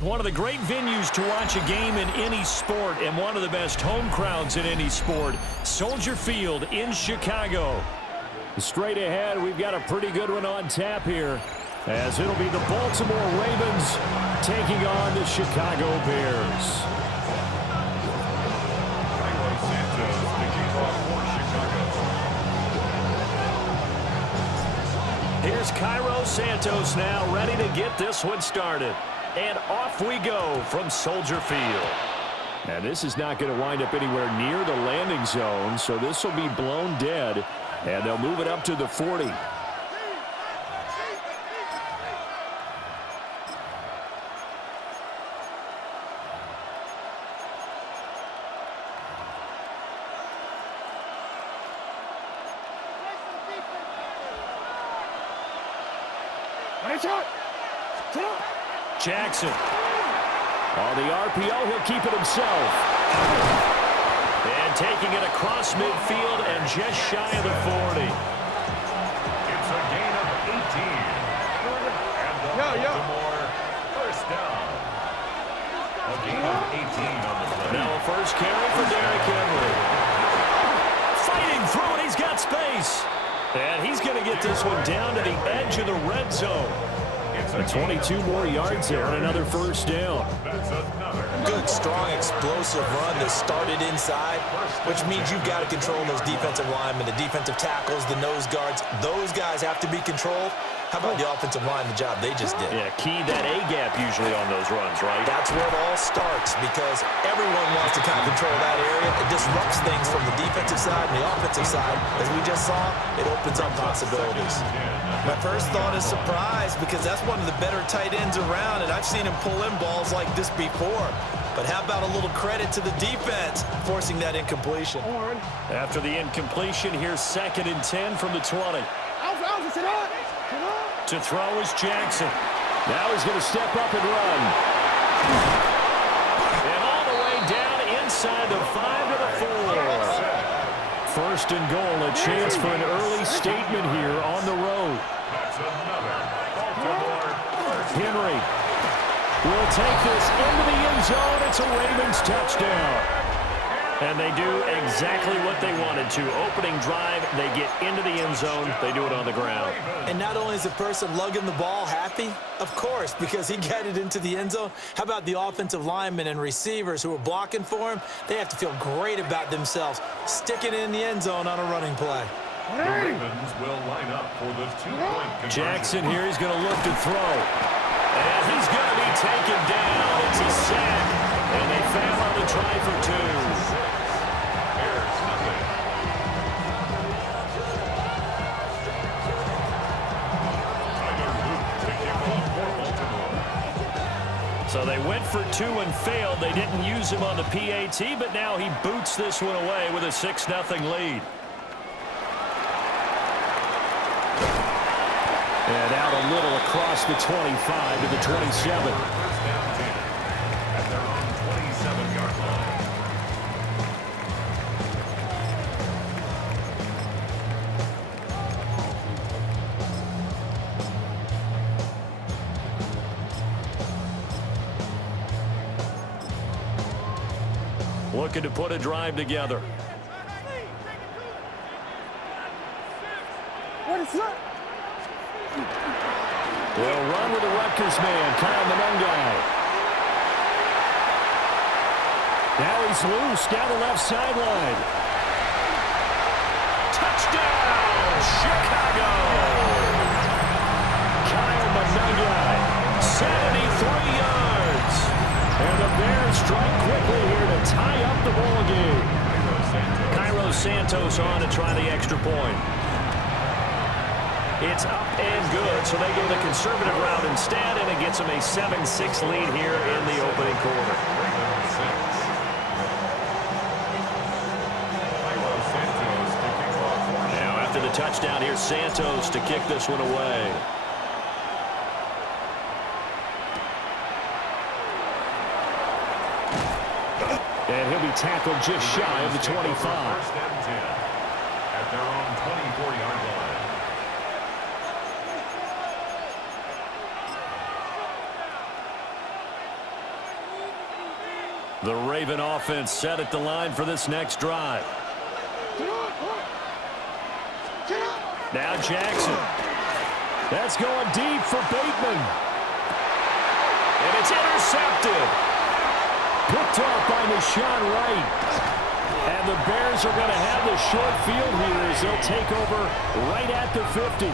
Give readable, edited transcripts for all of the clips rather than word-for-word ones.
One of the great venues to watch a game in any sport and one of the best home crowds in any sport, Soldier Field in Chicago. Straight ahead, we've got a pretty good one on tap here, as it'll be the Baltimore Ravens taking on the Chicago Bears. Here's Cairo Santos now, ready to get this one started. And off we go from Soldier Field. And this is not going to wind up anywhere near the landing zone, so this will be blown dead, and they'll move it up to the 40. Jackson. On the RPO, he'll keep it himself. And taking it across midfield and just shy of the 40. It's a gain of 18. And the Baltimore first down. A gain of 18 on the play. Now a first carry for Derrick Henry. Fighting through it, he's got space. And he's going to get this one down to the edge of the red zone. 22 more yards there and another first down. Good, strong, explosive run that started inside, which means you've got to control those defensive linemen, the defensive tackles, the nose guards. Those guys have to be controlled. How about the offensive line, the job they just did? Yeah, key that A-gap usually on those runs, right? That's where it all starts because everyone wants to kind of control that area. It disrupts things from the defensive side and the offensive side. As we just saw, it opens up possibilities. My first thought is surprise because that's one of the better tight ends around, and I've seen him pull in balls like this before. But how about a little credit to the defense forcing that incompletion? After the incompletion, here's 2nd and 10 from the 20. To throw is Jackson. Now he's going to step up and run. And all the way down inside the 5 to the 4. First and goal, a chance for an early statement here on the road. Henry will take this into the end zone. It's a Ravens touchdown. And they do exactly what they wanted to. Opening drive, they get into the end zone. They do it on the ground. And not only is the person lugging the ball happy, of course, because he got it into the end zone. How about the offensive linemen and receivers who are blocking for him? They have to feel great about themselves, sticking it in the end zone on a running play. The Ravens will line up for the 2-point conversion. Jackson here, he's going to look to throw. And he's going to be taken down. It's a sack. And they fail on the try for 2. So they went for 2 and failed. They didn't use him on the PAT, but now he boots this one away with a 6-0 lead. And out a little across the 25 to the 27. At their own 27-yard line. Looking to put a drive together. They'll run with the Rutgers man, Kyle Monongai. Now he's loose down the left sideline. Touchdown, Chicago! Kyle Monongai, 73 yards. And the Bears strike quickly here to tie up the ball game. Cairo Santos on to try the extra point. It's up and good, so they go the conservative route instead, and it gets them a 7-6 lead here in the opening quarter. Now after the touchdown, here's Santos to kick this one away. And he'll be tackled just shy of the 25. First and 10 at their own 24-yard line. The Raven offense set at the line for this next drive. Now Jackson. That's going deep for Bateman. And it's intercepted. Picked off by Deshaun Wright. And the Bears are going to have the short field here as they'll take over right at the 50.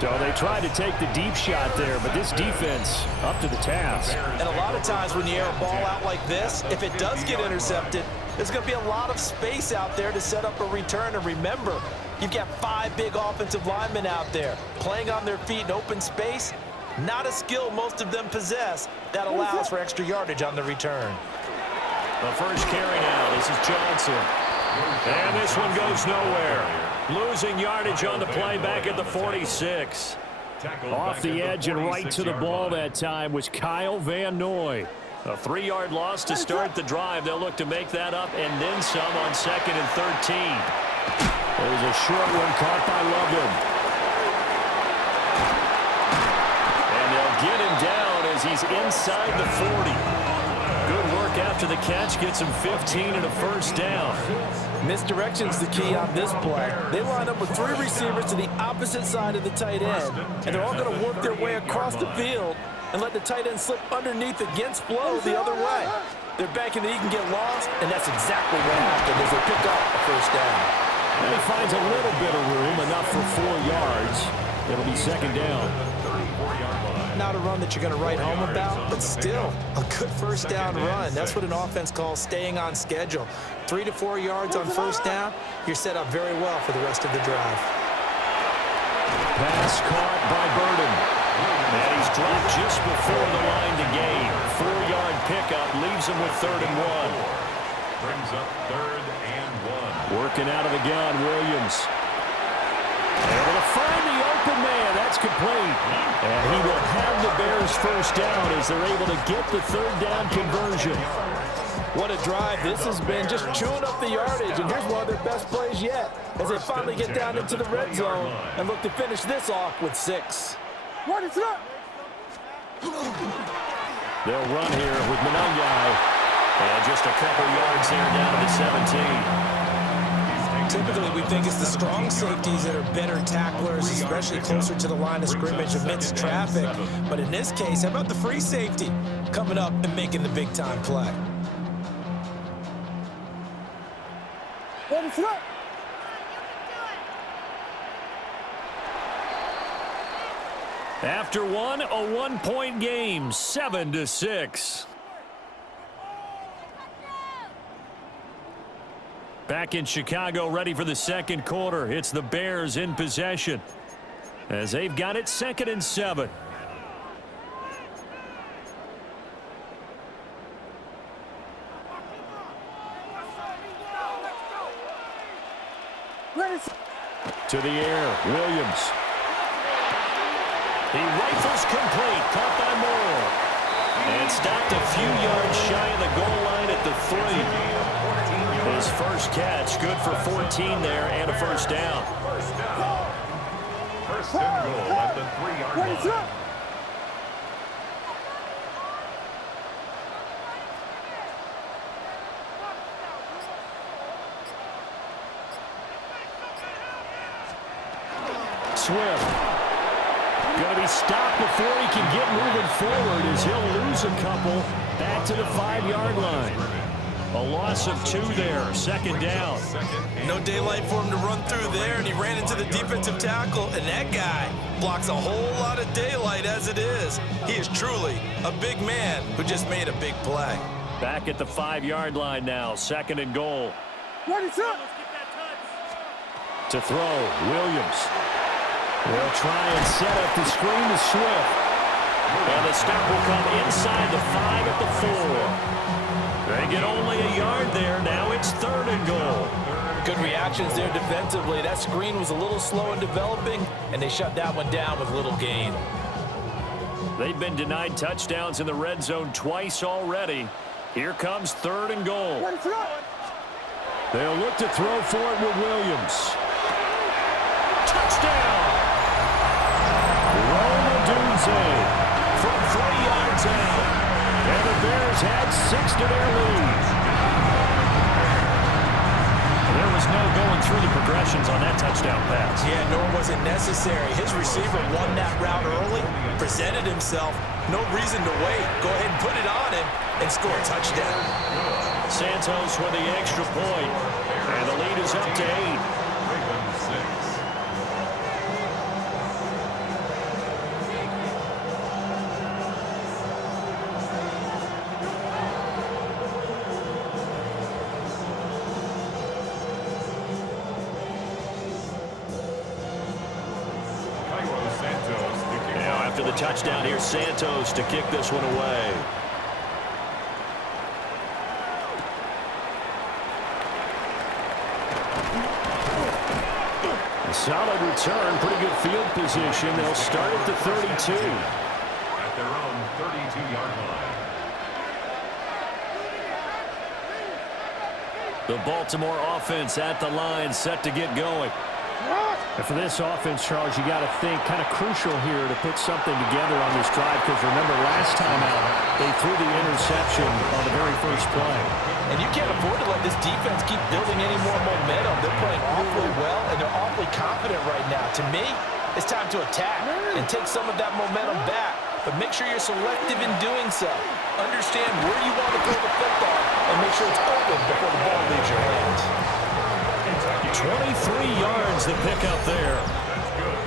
So they tried to take the deep shot there, but this defense up to the task. And a lot of times when you air a ball out like this, if it does get intercepted, there's going to be a lot of space out there to set up a return. And remember, you've got 5 big offensive linemen out there playing on their feet in open space. Not a skill most of them possess that allows for extra yardage on the return. The first carry now. This is Johnson. And this one goes nowhere. Losing yardage on the play back at the 46. Off the edge and right to the ball that time was Kyle Van Noy. A 3-yard loss to start the drive. They'll look to make that up and then some on 2nd and 13. There's a short one caught by Loveland. And they'll get him down as he's inside the 40. Good work after the catch. Gets him 15 and a first down. Misdirection's the key on this play. They line up with 3 receivers to the opposite side of the tight end, and they're all going to work their way across the field and let the tight end slip underneath against flow the other way. They're banking that he can get lost, and that's exactly what happened as they pick up a first down. And he finds a little bit of room, enough for 4 yards. It'll be 2nd down. Not a run that you're going to write home about, but still a good first down run. That's what an offense calls staying on schedule. 3 to 4 yards on first down, you're set up very well for the rest of the drive. Pass caught by Burden. And he's dropped just before the line to gain. 4-yard pickup leaves him with 3rd and 1. Brings up 3rd and 1. Working out of the gun, Williams. Able to find the open man. That's complete. And he will have the Bears first down as they're able to get the 3rd down conversion. What a drive this has been, just chewing up the yardage. And here's one of their best plays yet as they finally get down into the red zone and look to finish this off with 6. They'll run here with Monangai. And just a couple yards there down to the 17. Typically, we think it's the strong safeties that are better tacklers, especially closer to the line of scrimmage amidst traffic. But in this case, how about the free safety coming up and making the big-time play? After one, a 1-point game, 7-6. Back in Chicago, ready for the 2nd quarter. It's the Bears in possession as they've got it 2nd and 7. To the air, Williams. He rifles complete, caught by Moore. And stopped a few yards shy of the goal line at the 3. His first catch, good for 14 there and a first down. First and goal at the 3-yard line. Swift. Going to be stopped before he can get moving forward as he'll lose a couple back to the 5-yard line. A loss of 2 there, 2nd down. No daylight for him to run through there, and he ran into the defensive tackle, and that guy blocks a whole lot of daylight as it is. He is truly a big man who just made a big play. Back at the 5-yard line now, 2nd and goal. To throw, Williams. They'll try and set up the screen to Swift. And the stop will come inside the 5 at the 4. They get only a yard there. Now it's 3rd and goal. Good reactions there defensively. That screen was a little slow in developing, and they shut that one down with little gain. They've been denied touchdowns in the red zone twice already. Here comes 3rd and goal. They'll look to throw for it with Williams. Touchdown! Roma Dunze from 3 yards out. And the Bears Bears add 6 to their lead. There was no going through the progressions on that touchdown pass. Yeah, nor was it necessary. His receiver won that route early, presented himself. No reason to wait. Go ahead and put it on him and score a touchdown. Santos with the extra point. And the lead is up to 8. After the touchdown, here's Santos to kick this one away. A solid return, pretty good field position. They'll start at the 32. At their own 32-yard line. The Baltimore offense at the line, set to get going. And for this offense, Charles, you got to think kind of crucial here to put something together on this drive, because remember last time out they threw the interception on the very first play. And you can't afford to let this defense keep building any more momentum. They're playing awfully well, and they're awfully confident right now. To me, it's time to attack and take some of that momentum back. But make sure you're selective in doing so. Understand where you want to throw the football and make sure it's open before the ball leaves your hands. 23 yards to pick up there. That's good.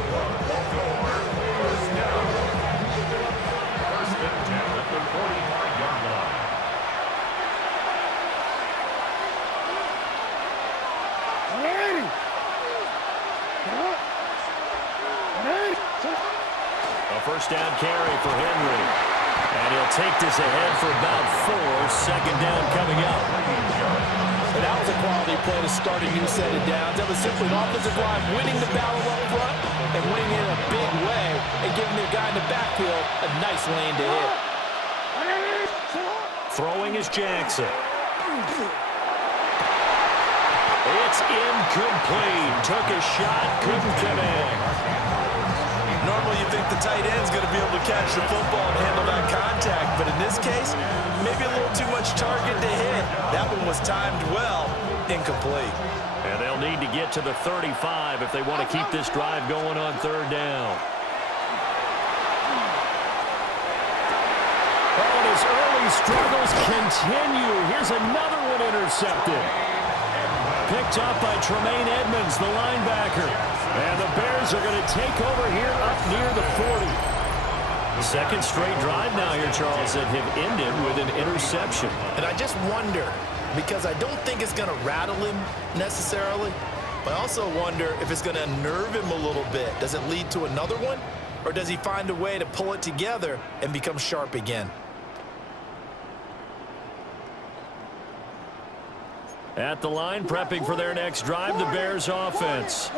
Baltimore, first down. First and 10 at the 45-yard line. A first down carry for Henry. And he'll take this ahead for about 4. Second down coming up. And that was a quality play to start a new set of downs. That was simply an offensive line winning the battle up front and winning in a big way and giving their guy in the backfield a nice lane to hit. Throwing is Jackson. It's incomplete. Took a shot, couldn't connect. Normally you think the tight end's going to be able to catch the football and handle that contact, but in this case, maybe a little too much target to hit. That one was timed well, incomplete. And they'll need to get to the 35 if they want to keep this drive going on third down. Oh, and his early struggles continue. Here's another one intercepted. Picked up by Tremaine Edmonds, the linebacker. And the Bears are going to take over here up near the 40. Second straight drive now here, Charles, that have ended with an interception. And I just wonder, because I don't think it's going to rattle him necessarily, but I also wonder if it's going to unnerve him a little bit. Does it lead to another one? Or does he find a way to pull it together and become sharp again? At the line, prepping for their next drive, the Bears offense.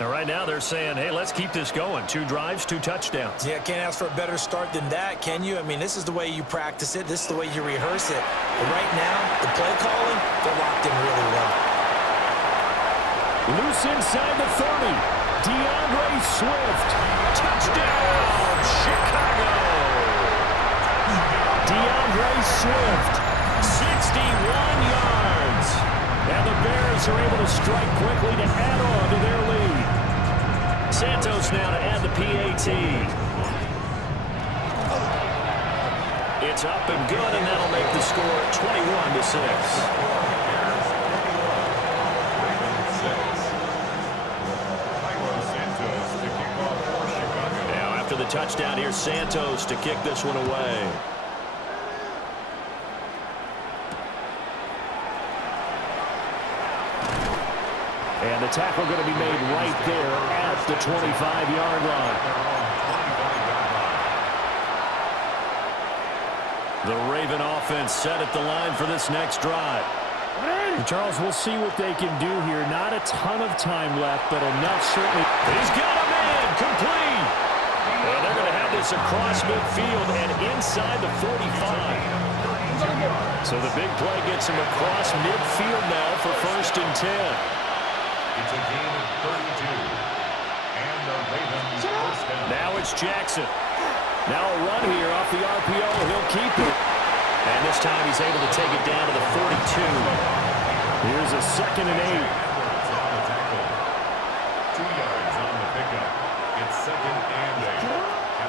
And right now they're saying, hey, let's keep this going. 2 drives, 2 touchdowns. Yeah, can't ask for a better start than that, can you? I mean, this is the way you practice it. This is the way you rehearse it. But right now, the play calling, they're locked in really well. Loose inside the 30. DeAndre Swift. Touchdown, Chicago. DeAndre Swift, 61 yards. And the Bears are able to strike quickly to add on to their lead. Santos now to add the PAT. It's up and good, and that'll make the score 21-6. After the touchdown, here's Santos to kick this one away. And the tackle going to be made right there at the 25-yard line. The Raven offense set at the line for this next drive. And Charles, we'll see what they can do here. Not a ton of time left, but enough certainly. He's got a man, complete. And they're going to have this across midfield and inside the 45. So the big play gets him across midfield now for first and 10. It's a gain of 32. And the Ravens first down. Now it's Jackson. Now a run here off the RPO. He'll keep it. And this time he's able to take it down to the 42. Here's a 2nd and 8. 2 yards on the pickup. It's 2nd and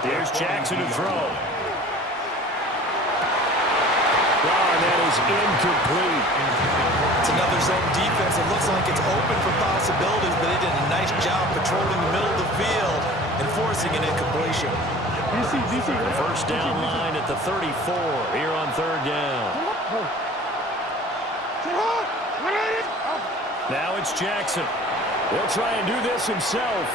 8. Here's Jackson to throw. And that is incomplete. It's another zone defense. It looks like it's open for possibilities, but they did a nice job patrolling the middle of the field and forcing an incompletion. First down line at the 34 here on 3rd down. Now it's Jackson. He'll try and do this himself.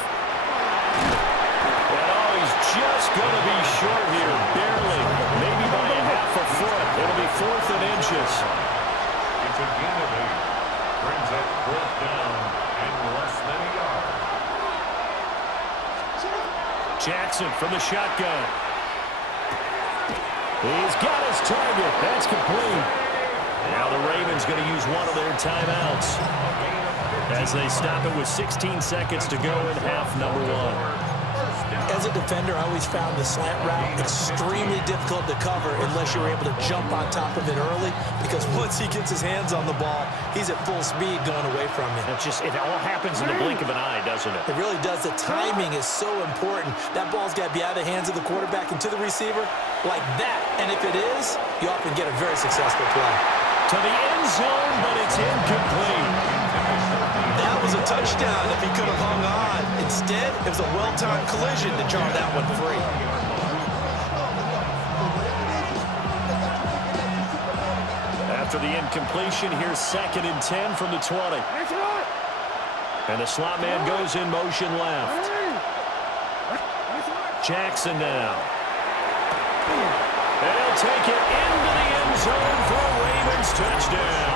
And he's just going to be short here, barely, maybe by a half a foot. It'll be 4th and inches. It's a gain of 8. Brings up 4th down and less than a yard. Jackson from the shotgun. He's got his target. That's complete. Now the Ravens going to use one of their timeouts as they stop it with 16 seconds to go in half number 1. As a defender, I always found the slant route extremely difficult to cover unless you're able to jump on top of it early, because once he gets his hands on the ball, he's at full speed going away from you. It all happens in the blink of an eye, doesn't it? It really does. The timing is so important. That ball's got to be out of the hands of the quarterback and to the receiver like that. And if it is, you often get a very successful play. To the end zone, but it's incomplete. That was a touchdown if he could have hung on. Instead, it was a well-timed collision to charm that one free. After the incompletion, here's 2nd and 10 from the 20. And the slot man goes in motion left. Jackson now. And he'll take it into the end zone for a Ravens touchdown.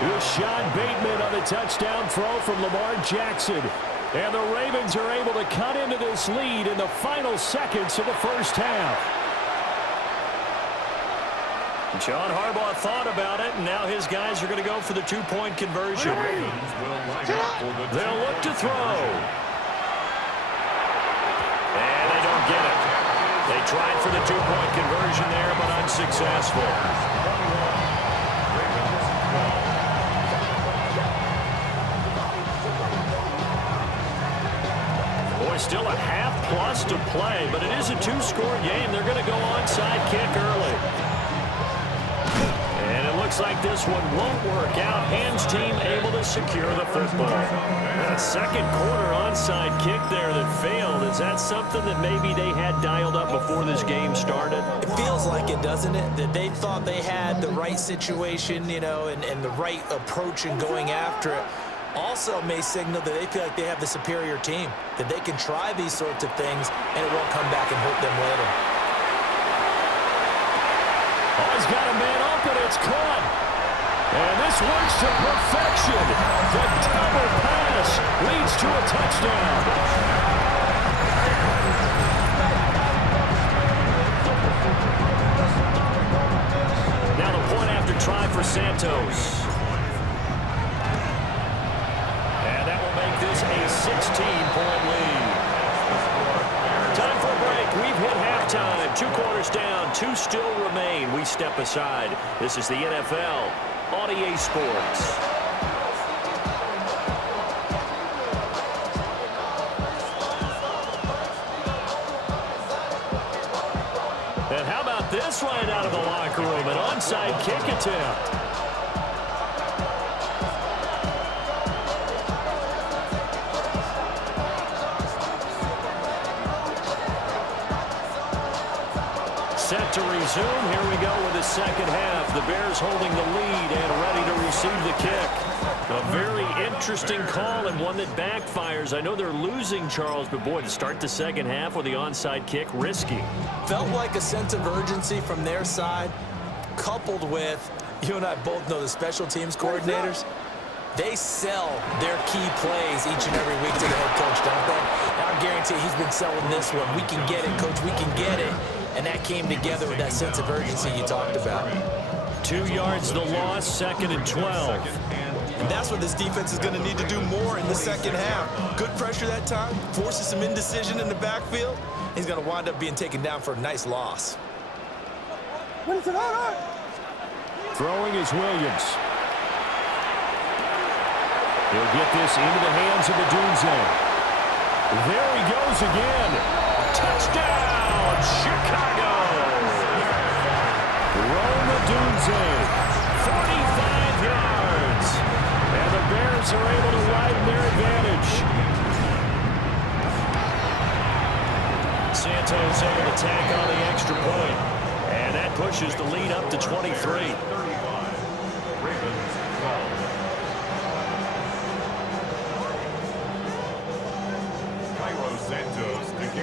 Rashad Bateman on the touchdown throw from Lamar Jackson. And the Ravens are able to cut into this lead in the final seconds of the first half. John Harbaugh thought about it, and now his guys are going to go for the 2-point conversion. They'll look to throw. And they don't get it. They tried for the 2-point conversion there, but unsuccessful. Still a half plus to play, but it is a 2-score game. They're going to go onside kick early. And it looks like this one won't work out. Hands team able to secure the football. And a 2nd quarter onside kick there that failed. Is that something that maybe they had dialed up before this game started? It feels like it, doesn't it? That they thought they had the right situation, and the right approach in going after it. Also may signal that they feel like they have the superior team, that they can try these sorts of things and it won't come back and hurt them later. He's got a man open. It's caught. And this works to perfection. The double pass leads to a touchdown. Now the point after try for Santos. This a 16-point lead. Time for a break. We've hit halftime. 2 quarters down. 2 still remain. We step aside. This is the NFL on EA Sports. And how about this right out of the locker room? An onside kick attempt. Set to resume. Here we go with the second half. The Bears holding the lead and ready to receive the kick. A very interesting call and one that backfires. I know they're losing, Charles, but boy, to start the second half with the onside kick, risky. Felt like a sense of urgency from their side, coupled with, you and I both know the special teams coordinators. They sell their key plays each and every week to the head coach, don't they? And I guarantee he's been selling this one. We can get it, coach. We can get it. And that came together with that sense of urgency you talked about. 2 yards the loss, 2nd and 12. And that's what this defense is going to need to do more in the second half. Good pressure that time, forces some indecision in the backfield. He's going to wind up being taken down for a nice loss. Throwing is Williams. He'll get this into the hands of the Dunze. There he goes again. Touchdown, Chicago! Rome Dunze, 45 yards. And the Bears are able to widen their advantage. Santos able to tack on the extra point. And that pushes the lead up to 23.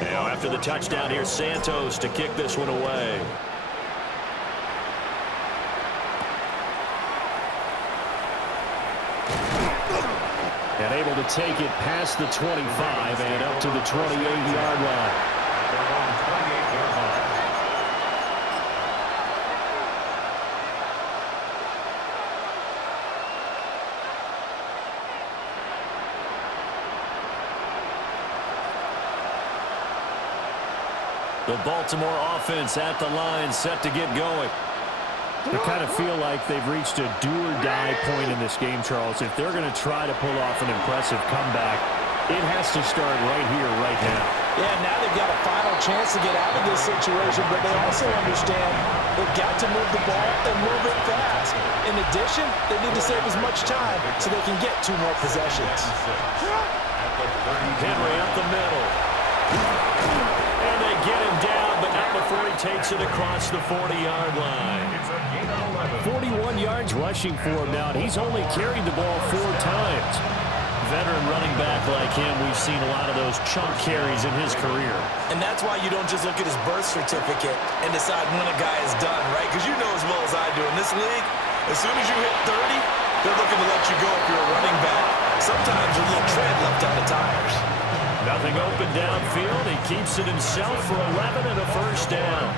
Now after the touchdown here, Santos to kick this one away. And able to take it past the 25 and up to the 28-yard line. The Baltimore offense at the line, set to get going. I kind of feel like they've reached a do-or-die point in this game, Charles. If they're going to try to pull off an impressive comeback, it has to start right here, right now. Yeah, now they've got a final chance to get out of this situation, but they also understand they've got to move the ball and move it fast. In addition, they need to save as much time so they can get 2 more possessions. Henry up the middle. And they get him down, but not before he takes it across the 40-yard line. 41 yards rushing for him now. He's only carried the ball 4 times. Veteran running back like him, we've seen a lot of those chunk carries in his career. And that's why you don't just look at his birth certificate and decide when a guy is done, right? Because you know as well as I do, in this league, as soon as you hit 30, they're looking to let you go if you're a running back. Sometimes a little tread left on the tires. Nothing open downfield. He keeps it himself for 11 and a first down.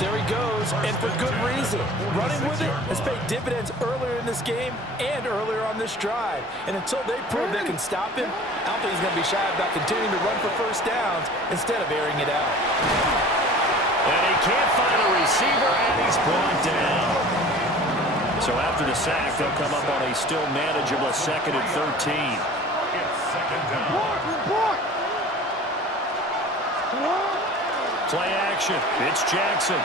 There he goes, and for good reason. Running with it has paid dividends earlier in this game and earlier on this drive. And until they prove they can stop him, I don't think he's going to be shy about continuing to run for first downs instead of airing it out. And he can't find a receiver, and he's brought down. So after the sack, they'll come up on a still manageable 2nd and 13. It's 2nd down. Play action. It's Jackson.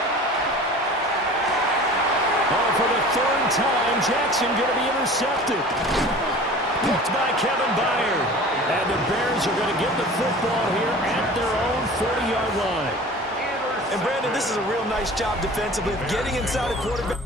Oh, for the 3rd time, Jackson going to be intercepted. Picked by Kevin Byard. And the Bears are going to get the football here at their own 40-yard line. And Brandon, this is a real nice job defensively of getting inside a quarterback.